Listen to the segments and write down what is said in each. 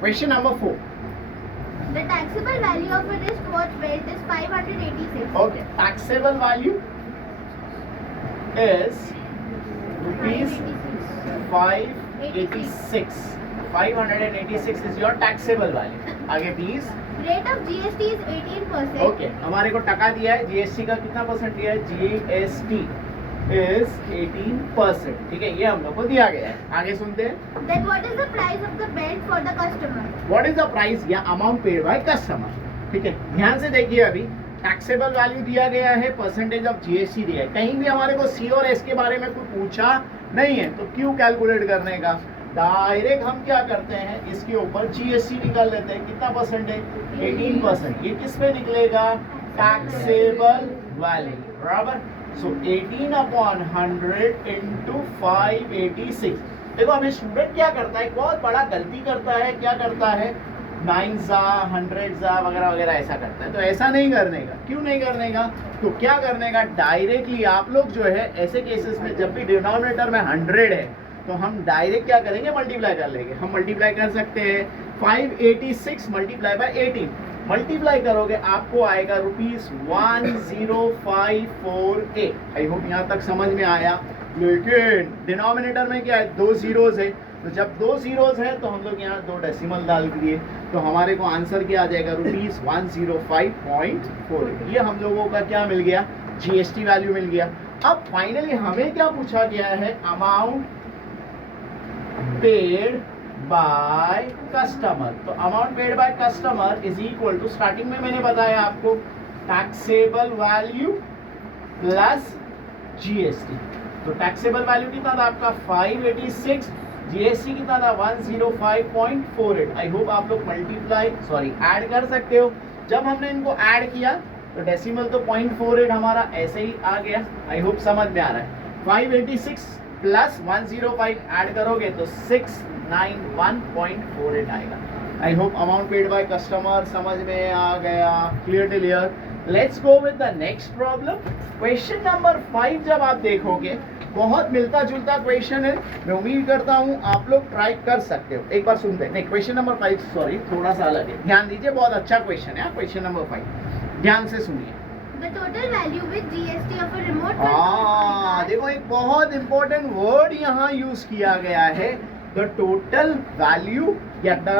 Question number 4. The taxable value of a wristwatch belt is 586. Okay, taxable value is rupees 586. 586 is your taxable value. आगे please. Rate of GST is 18%. Okay, हमारे को टका दिया है, GST का कितना percent दिया है? GST is 18%. ठीक है, ये हम लोग को दिया गया है. आगे सुनते हैं. Then what is the price of the belt for the customer? What is the price या अमाउंट पेड बाय कस्टमर. ठीक है, ध्यान से देखिए. अभी टैक्सेबल वैल्यू दिया गया है, परसेंटेज ऑफ जीएसटी दिया है. कहीं भी हमारे को सी और एस के बारे में कुछ पूछा नहीं है, तो क्यों कैलकुलेट करने का, डायरेक्ट हम क्या करते हैं, इसके ऊपर जीएसटी निकाल लेते हैं. कितना परसेंट है? 18%. ये किस पे निकलेगा? Taxable value. बराबर. सो 18/100 इंटू 586. देखो अभी स्टूडेंट क्या करता है, बहुत बड़ा गलती करता है. क्या करता है? 9 100 वगैरह वगैरह ऐसा करता है. तो ऐसा नहीं करने का. क्यों नहीं करने का? तो क्या करने का, डायरेक्टली आप लोग जो है ऐसे केसेस में जब भी डिनोमिनेटर में 100 है तो हम डायरेक्ट क्या करेंगे, मल्टीप्लाई कर लेंगे. हम मल्टीप्लाई कर सकते हैं 586 मल्टीप्लाई बाय 18. मल्टीप्लाई करोगे आपको आएगा ₹10548. आई होप यहाँ तक समझ में आया. लेकिन डिनोमिनेटर में क्या है, 2 जीरोज है. तो जब 2 जीरोज है तो हम लोग यहाँ 2 डेसिमल डाल दिए, तो हमारे को आंसर क्या आ जाएगा, ₹105.48. ये हम लोगों का क्या मिल गया, जीएसटी वैल्यू मिल गया. अब फाइनली हमें क्या पूछा गया है, अमाउंट पेड बाय कस्टमर. तो amount paid by customer is equal to, starting में मैंने बताया आपको, टैक्सेबल वैल्यू प्लस जीएसटी. तो टैक्सेबल वैल्यू कितना था आपका 586, जीएसटी कितना था 105.48. आई होप आप लोग ऐड कर सकते हो. जब हमने इनको ऐड किया तो डेसिमल तो 0.48 हमारा ऐसे ही आ गया. आई होप समझ में आ रहा है. 586 प्लस 105 ऐड करोगे तो 691.48 आएगा. I hope amount paid by customer समझ में आ गया. Clear. Let's go with the next problem. Question number 5 जब आप देखोगे, बहुत मिलता जुलता क्वेश्चन है. मैं उम्मीद करता हूँ आप लोग ट्राई कर सकते हो. एक बार सुनते हैं. नहीं, क्वेश्चन नंबर 5 सॉरी थोड़ा सा अलग है. ध्यान दीजिए, बहुत अच्छा क्वेश्चन है. क्वेश्चन नंबर 5 ध्यान से सुनिए. The total value with GST of a remote देखो एक बहुत इंपॉर्टेंट वर्ड यहाँ यूज किया गया है, द टोटल वैल्यू या the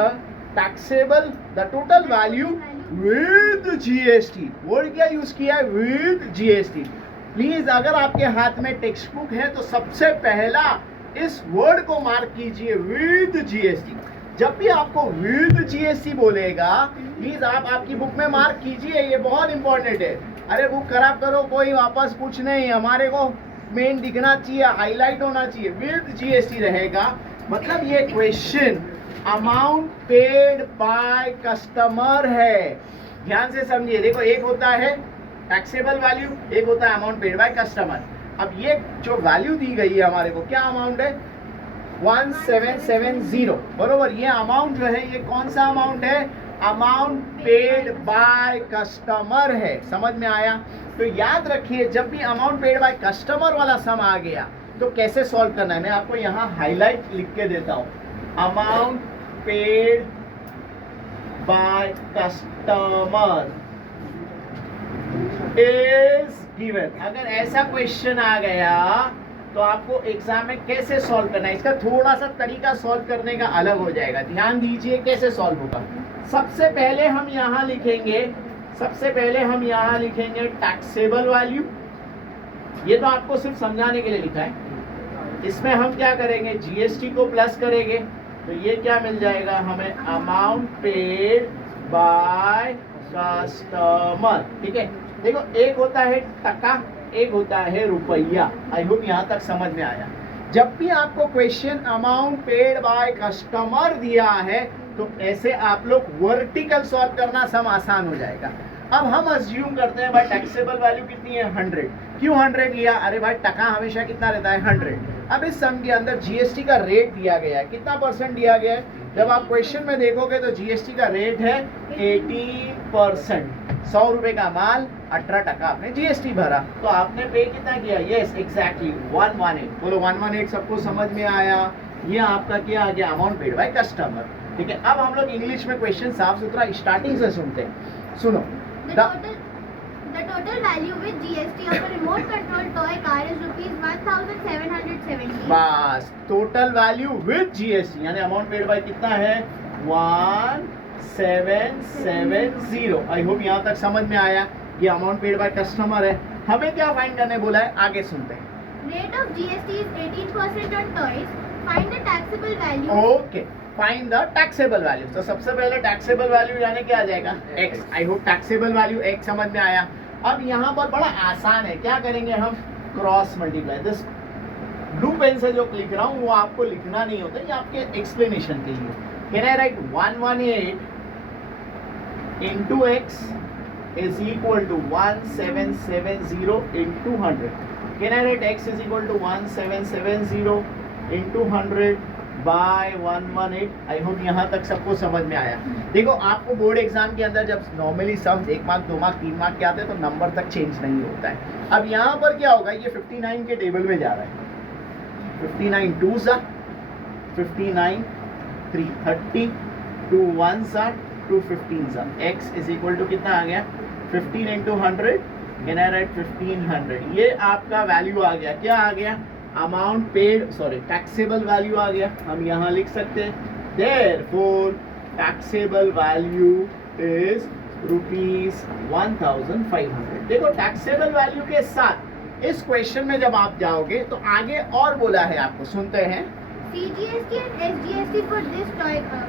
taxable, the total value with GST. Word क्या यूज किया है, विद जीएसटी. प्लीज अगर आपके हाथ में टेक्स्ट बुक है तो सबसे पहला इस वर्ड को मार्क कीजिए, विद जीएसटी. जब भी आपको विद जीएसटी बोलेगा, प्लीज आप आपकी बुक में मार्क कीजिए, ये बहुत इंपॉर्टेंट है. अरे बुक खराब करो कोई वापस कुछ नहीं, हमारे को मेन दिखना चाहिए, हाईलाइट होना चाहिए. विद जीएसटी रहेगा. मतलब ये question amount paid by customer है. ध्यान से समझिए. देखो एक होता है टैक्सेबल वैल्यू, एक होता है अमाउंट पेड बाय कस्टमर. अब ये जो वैल्यू दी गई है हमारे को, क्या अमाउंट है, 1770. बरोबर. ये अमाउंट जो है ये कौन सा अमाउंट है, अमाउंट पेड बाय कस्टमर है. समझ में आया. तो याद रखिए जब भी अमाउंट पेड बाय कस्टमर वाला सम आ गया तो कैसे सॉल्व करना है, मैं आपको यहाँ हाईलाइट लिख के देता हूँ. Amount paid by customer is given. अगर ऐसा क्वेश्चन आ गया तो आपको एग्जाम में कैसे सॉल्व करना है, इसका थोड़ा सा तरीका सॉल्व करने का अलग हो जाएगा. ध्यान दीजिए कैसे सॉल्व होगा. सबसे पहले हम यहाँ लिखेंगे टैक्सेबल वैल्यू. ये तो आपको सिर्फ समझाने के लिए लिखा है. इसमें हम क्या करेंगे, जीएसटी को प्लस करेंगे तो ये क्या मिल जाएगा हमें, अमाउंट पेड बाय कस्टमर. ठीक है. देखो एक होता है टका, एक होता है रुपया. आई होप यहाँ तक समझ में आया. जब भी आपको question amount paid by customer दिया है तो ऐसे आप लोग वर्टिकल सॉल्व करना सम आसान हो जाएगा. अब हम अज्यूम करते हैं भाई टैक्सेबल वैल्यू कितनी है, 100. क्यों 100 लिया, अरे भाई टका हमेशा कितना रहता है, 100. अब इस सम के अंदर जीएसटी का रेट दिया गया है, कितना परसेंट दिया गया है. जब आप क्वेश्चन में देखोगे तो जीएसटी का रेट है 18%. 100 रुपए का माल 18% आपने जीएसटी भरा, तो आपने पे कितना किया, यस एग्जैक्टली 118. बोलो 118 सबको समझ में आया. ये आपका क्या आ गया, अमाउंट पेड बाय कस्टमर। ठीक है, अब हम लोग इंग्लिश में क्वेश्चन साफ सुथरा स्टार्टिंग से सुनते हैं। सुनो, The total value with GST of a remote control toy car is rupees 1770. बस टोटल वैल्यू विद जीएसटी यानी अमाउंट पेड बाय कितना है, 1770। आई होप यहाँ तक समझ में आया। ये अमाउंट पेड बाय कस्टमर है। हमें क्या फाइंड करने बोला है, आगे सुनते हैं। Rate of GST is 18% on toys. Find the taxable value. Okay, find the taxable value. तो सबसे पहले टैक्सेबल वैल्यू यानी क्या आ जाएगा, x। I hope taxable value x समझ में आया। अब यहाँ पर बड़ा आसान है, क्या करेंगे हम, cross multiply. This blue pen से जो लिख रहा हूँ वो आपको लिखना नहीं होता, ये आपके एक्सप्लेनेशन के लिए। Can I right 118 into x is equal to 1770 into 100. Can I write x is equal to 1770 into 100 by 118? I hope यहाँ तक सबको समझ में आया। देखो आपको बोर्ड एग्जाम के अंदर जब normally sums 1 mark 2 mark 3 mark के आते हैं तो नंबर तक चेंज नहीं होता है। अब यहाँ पर क्या होगा, ये 59 के टेबल में जा रहा है। 59 2 सा 59 3 30 2 1 सा 2 15 सा x इज इक्वल टू कितना आ गया, 15 into 100। Can I right 1500। ये आपका वैल्यू आ गया, क्या आ गया, amount paid, sorry taxable value आ गया। हम यहाँ लिख सकते हैं देयरफॉर टैक्सेबल वैल्यू इज ₹1500। देखो टैक्सेबल वैल्यू के साथ इस क्वेश्चन में जब आप जाओगे तो आगे और बोला है आपको, सुनते हैं। CGST and SGST for this toy car.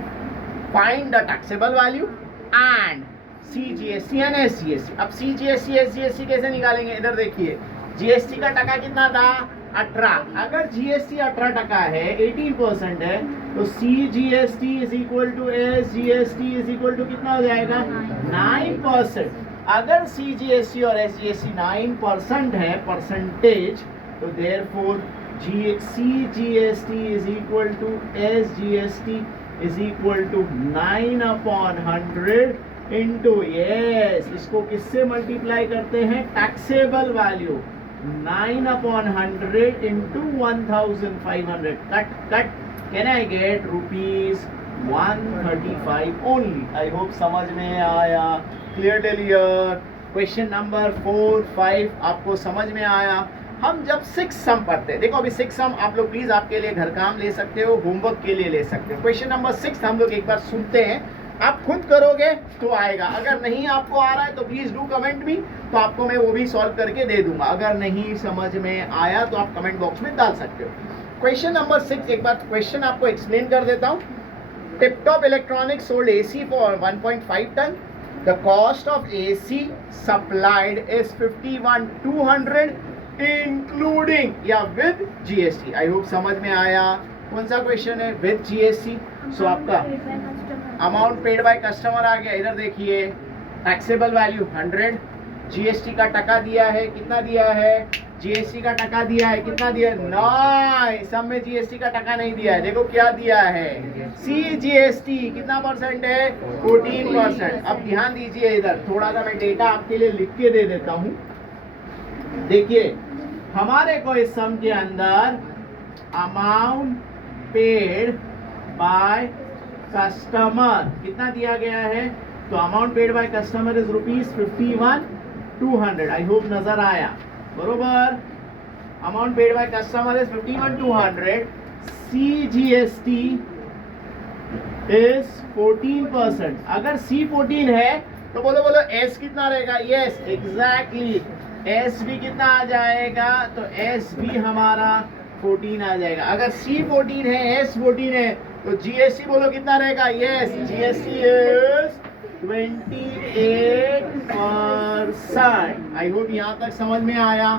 Find the taxable value and CGST and SGST। अब CGST SGST कैसे निकालेंगे, इधर देखिए। GST का टका कितना था, 18। अगर GST 18% है, 18% है, तो CGST is equal to SGST is equal to कितना हो जाएगा, 9%। अगर CGST और SGST 9% है परसेंटेज, तो therefore CGST is equal to SGST is equal to 9/100 into, yes, इसको किससे मल्टीप्लाई करते हैं, taxable value 9/100 into 1500। Cut cut, can I get ₹135 only. I hope समझ में आया, क्लियर क्लियर। क्वेश्चन नंबर 4 5 आपको समझ में आया। हम जब 6 सम पढ़ते हैं, देखो अभी 6 सम आप लोग प्लीज आपके लिए घर काम ले सकते हो, होमवर्क के लिए ले सकते हो। क्वेश्चन नंबर 6 हम लोग एक बार सुनते हैं, आप खुद करोगे तो आएगा, अगर नहीं आपको आ रहा है तो प्लीज डू कमेंट मी, तो आपको मैं वो भी सॉल्व करके दे दूंगा। अगर नहीं समझ में आया तो आप कमेंट बॉक्स में डाल सकते हो। क्वेश्चन नंबर 6 एक बार क्वेश्चन आपको एक्सप्लेन कर देता हूँ। Tiptop Electronics sold AC for 1.5 ton. The cost of AC supplied is 51,200 including या विद GST। आई होप समझ में आया। कौन सा क्वेश्चन है, विद GST। सो आपका अमाउंट पेड बाय कस्टमर आ गया। इधर देखिए टैक्सेबल वैल्यू 100, GST का टका दिया है, कितना दिया है, GST का टका दिया है, कितना दिया है, 9। सब में GST का टका नहीं दिया है, देखो क्या दिया है, CGST कितना परसेंट है, 14%। अब ध्यान दीजिए, इधर थोड़ा सा मैं डेटा आपके लिए लिख के दे देता हूँ। देखिए हमारे को इस सम के अंदर अमाउंट पेड बाय कस्टमर कितना दिया गया है, तो amount paid by customer is ₹51,200। I hope नजर आया, बरोबर। Amount paid by customer is 51,200। CGST is 14%। अगर C14 है तो बोलो बोलो S कितना रहेगा, यस एग्जैक्टली, S भी कितना आ जाएगा, तो S भी हमारा 14 आ जाएगा। अगर C14 है, S14 है, तो GST बोलो कितना रहेगा, yes GST is 28%। I hope यहाँ तक समझ में आया।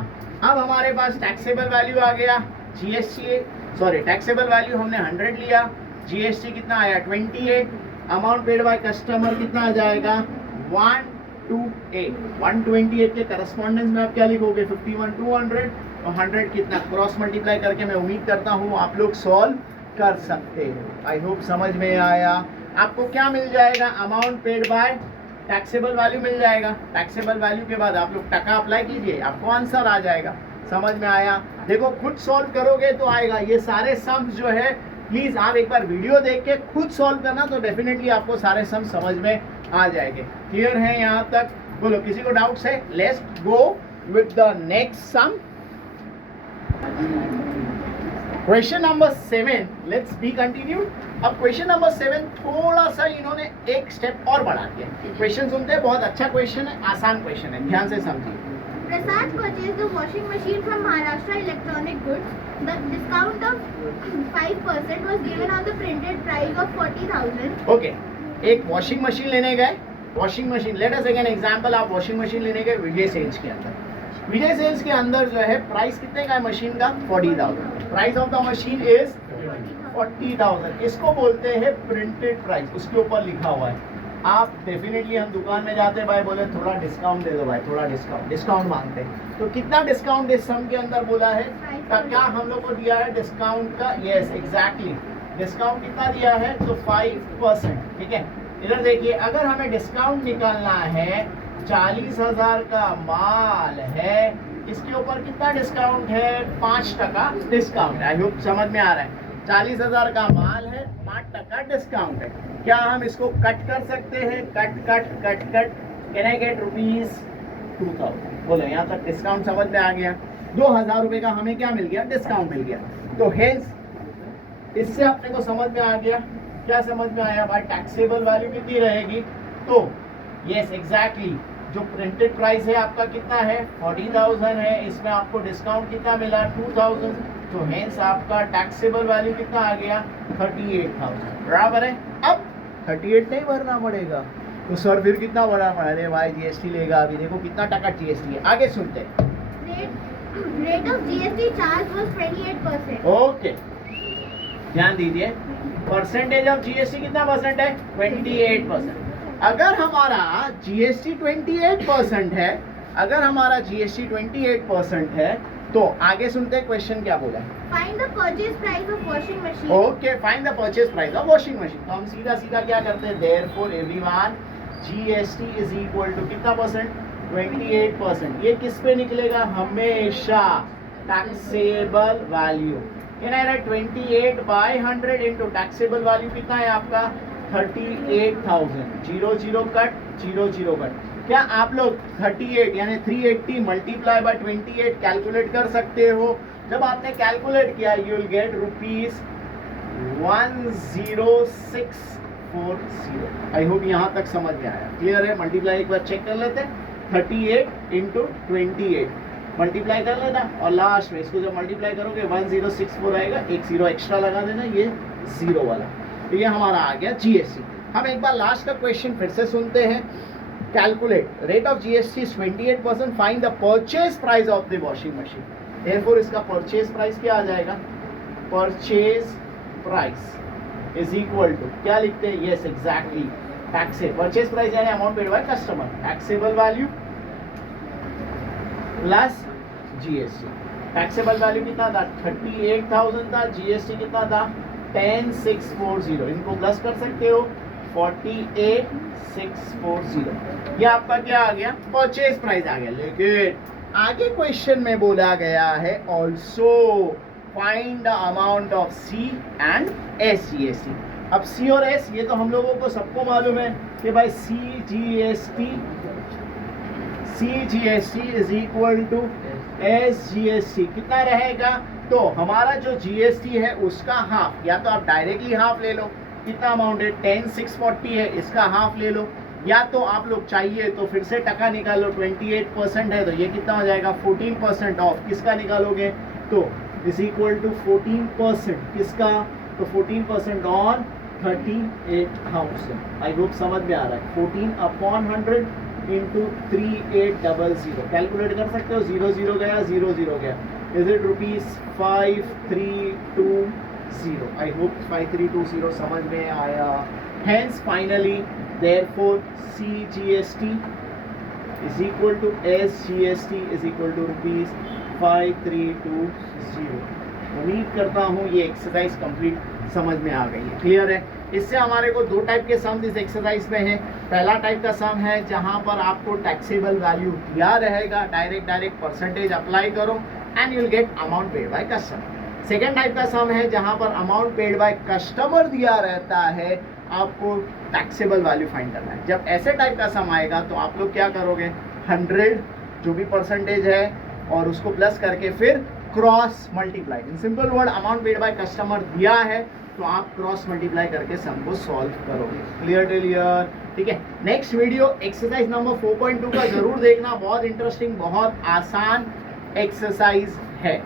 अब हमारे पास टैक्सेबल वैल्यू आ गया, टैक्सेबल वैल्यू हमने 100 लिया, GST कितना आया 28, अमाउंट पेड बाय कस्टमर कितना आ जाएगा 128 के करस्पॉन्डेंस में आप क्या लिखोगे 51,200 और 100 कितना क्रॉस मल्टीप्लाई करके मैं उम्मीद करता हूँ आप लोग सॉल्व कर सकते हो। आई होप समझ में आया। आपको क्या मिल जाएगा, amount paid by taxable value मिल जाएगा। टैक्सेबल वैल्यू के बाद आप लोग टका अप्लाई कीजिए, आपको आंसर आ जाएगा। समझ में आया। देखो खुद सॉल्व करोगे तो आएगा। ये सारे सम्स जो है प्लीज आप एक बार वीडियो देख के खुद सॉल्व करना, तो डेफिनेटली आपको सारे सम समझ में आ जाएंगे। क्लियर है यहाँ तक? बोलो, किसी को डाउट्स है? Let's go with the next sum. Question number 7, let's be continued. अब क्वेश्चन नंबर 7 थोड़ा सा इन्होंने एक स्टेप और बढ़ा दिया। क्वेश्चन सुनते हैं, बहुत अच्छा क्वेश्चन है, आसान क्वेश्चन है, ध्यान से समझिए। Prasad purchased a washing machine from Maharashtra Electronic Goods. The discount of 5% was given on the printed price of 40,000. Okay, एक वॉशिंग मशीन लेने गए, washing machine, let us take an example, आप वॉशिंग मशीन लेने गए विजय sales के अंदर। विजय sales के अंदर जो है प्राइस कितने का है मशीन का? 40,000। Price of the machine is 40,000। इसको बोलते हैं प्रिंटेड प्राइस, उसके ऊपर लिखा हुआ है। आप डेफिनेटली, हम दुकान में जाते हैं भाई, बोले थोड़ा डिस्काउंट दे दो भाई, थोड़ा डिस्काउंट मांगते हैं। तो कितना डिस्काउंट इस सम के अंदर बोला है? क्या हम लोग को दिया है डिस्काउंट का? यस एग्जैक्टली, डिस्काउंट कितना दिया है? तो 5%। ठीक है, इधर देखिए, अगर हमें डिस्काउंट निकालना है, 40,000 का माल है, इसके ऊपर कितना डिस्काउंट है? 5% डिस्काउंट। आई होप समझ में आ रहा है। 40,000 का माल है, 5% डिस्काउंट है। क्या हम इसको कट कर सकते हैं? कट। Can I gate ₹2,000? बोलो, यहाँ तक डिस्काउंट समझ में आ गया। 2,000 रुपए का हमें क्या मिल गया? डिस्काउंट मिल गया। तो हेंस इससे अपने को समझ में आ गया, क्या समझ में आया भाई? टैक्सेबल वैल्यू कितनी रहेगी? तो यस एग्जैक्टली, जो प्रिंटेड प्राइस है आपका कितना है? 40,000 है, इसमें आपको डिस्काउंट कितना मिला? 2,000। तो हेंस आपका टैक्सेबल वैल्यू कितना आ गया? 38,000। बराबर है। अब 38 नहीं भरना पड़ेगा, तो सर फिर कितना भरना पड़ा? अरे भाई जीएसटी लेगा, अभी देखो कितना टका जीएसटी है। आगे सुनते हैं। Rate of GST charge was 28%. Okay, ध्यान दीजिए, परसेंटेज ऑफ जीएसटी कितना परसेंट है? 28%। अगर हमारा जीएसटी 28% है, अगर हमारा जीएसटी 28% है, तो आगे सुनते हैं क्वेश्चन क्या बोला है। Find the purchase price of washing machine. Okay, find the purchase price of washing machine. तो हम सीधा सीधा क्या करते हैं? Therefore everyone, GST is equal to कितना परसेंट? 28%। ये किस पे निकलेगा? हमेशा taxable value. Can I write 28/100 into taxable value कितना है आपका? 38,000। 0 कट, 0 कट। क्या आप लोग 38 यानी 380 मल्टीप्लाई बाय 28 कैलकुलेट कर सकते हो? जब आपने कैलकुलेट किया, you will get ₹10640। I hope यहाँ तक समझ में आया। क्लियर है? मल्टीप्लाई एक बार चेक कर लेते हैं। 38 इंटू 28 मल्टीप्लाई कर लेना, और लास्ट में इसको जब मल्टीप्लाई करोगे 1064 आएगा। एक 0 एक्स्ट्रा लगा देना, ये 0 वाला। तो ये हमारा आ गया जीएसटी। हम एक बार लास्ट का क्वेश्चन फिर से सुनते हैं। Calculate rate of GST is 28%, find the purchase price of the washing machine. Therefore इसका परचेज प्राइस क्या आ जाएगा? Purchase price is equal to क्या लिखते हैं? Yes exactly, taxable purchase price यानी amount paid by customer, taxable value plus GST. Taxable value कितना था? 38,000 था। जीएसटी कितना था? 10,640। इनको प्लस कर सकते हो, 48,640। ये आपका क्या आ गया? परचेज प्राइस आ गया। लेकिन आगे क्वेश्चन में बोला गया है also find the amount of C and S GST. अब सी और एस ये तो हम लोगों को सबको मालूम है कि भाई C GST is equal to S GST. कितना रहेगा? तो हमारा जो जीएसटी है उसका हाफ, या तो आप डायरेक्टली हाफ ले लो, कितना अमाउंट है? 10,640 है, इसका हाफ ले लो, या तो आप लोग चाहिए तो फिर से टका निकालो। 28% है, तो ये कितना हो जाएगा? 14% ऑफ। किसका निकालोगे? तो इज इक्वल टू 14%। किसका? तो 14% ऑन 38,000। आई होप समझ में आ रहा है। 14/100 इंटू 3800। कैलकुलेट कर सकते हो। 0 गया, 0 गया। Is it ₹5320? आई होप 5320 समझ में आया। Hence finally therefore CGST is equal to SGST is equal to ₹5320। उम्मीद करता हूँ ये एक्सरसाइज कंप्लीट समझ में आ गई है। क्लियर है? इससे हमारे को दो टाइप के सम इस एक्सरसाइज में है। पहला टाइप का सम है जहाँ पर आपको टैक्सेबल वैल्यू दिया रहेगा, डायरेक्ट परसेंटेज अप्लाई करो and you will get amount paid by customer. Second type का सम है जहां पर अमाउंट पेड बाय कस्टमर दिया रहता है, आपको टैक्सेबल वैल्यू फाइंड करना है। जब ऐसे टाइप का सम आएगा तो आप लोग क्या करोगे, 100 जो भी परसेंटेज है और उसको प्लस करके फिर cross multiply, in simple word amount paid by customer दिया है तो आप क्रॉस मल्टीप्लाई करके सम को सॉल्व करोगे। Clear till here? ठीक है, नेक्स्ट वीडियो एक्सरसाइज नंबर 4.2 का जरूर देखना, बहुत इंटरेस्टिंग, बहुत आसान एक्सरसाइज है।